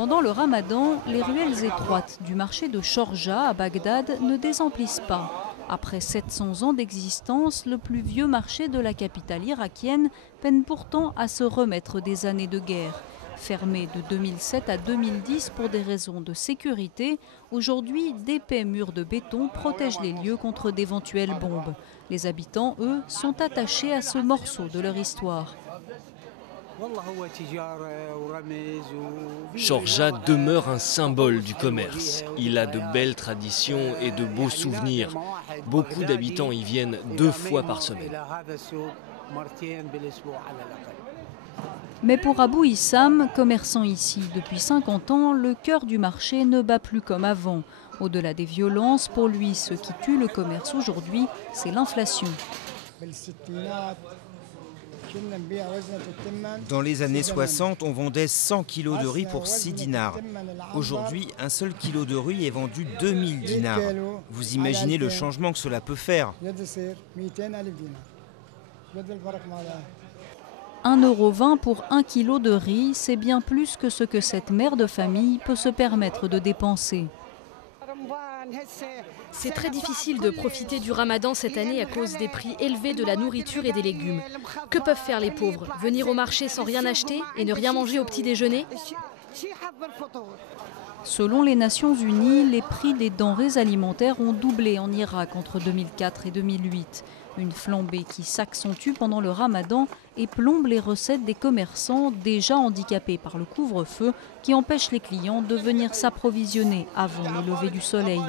Pendant le ramadan, les ruelles étroites du marché de Chorja à Bagdad ne désemplissent pas. Après 700 ans d'existence, le plus vieux marché de la capitale irakienne peine pourtant à se remettre des années de guerre. Fermé de 2007 à 2010 pour des raisons de sécurité, aujourd'hui d'épais murs de béton protègent les lieux contre d'éventuelles bombes. Les habitants, eux, sont attachés à ce morceau de leur histoire. Chorja demeure un symbole du commerce. Il a de belles traditions et de beaux souvenirs. Beaucoup d'habitants y viennent 2 fois par semaine. Mais pour Abou Issam, commerçant ici depuis 50 ans, le cœur du marché ne bat plus comme avant. Au-delà des violences, pour lui, ce qui tue le commerce aujourd'hui, c'est l'inflation. Dans les années 60, on vendait 100 kilos de riz pour 6 dinars. Aujourd'hui, un seul kilo de riz est vendu 2000 dinars. Vous imaginez le changement que cela peut faire. 1,20 € pour 1 kilo de riz, c'est bien plus que ce que cette mère de famille peut se permettre de dépenser. C'est très difficile de profiter du ramadan cette année à cause des prix élevés de la nourriture et des légumes. Que peuvent faire les pauvres? Venir au marché sans rien acheter et ne rien manger au petit déjeuner? Selon les Nations Unies, les prix des denrées alimentaires ont doublé en Irak entre 2004 et 2008. Une flambée qui s'accentue pendant le ramadan et plombe les recettes des commerçants déjà handicapés par le couvre-feu qui empêche les clients de venir s'approvisionner avant le lever du soleil.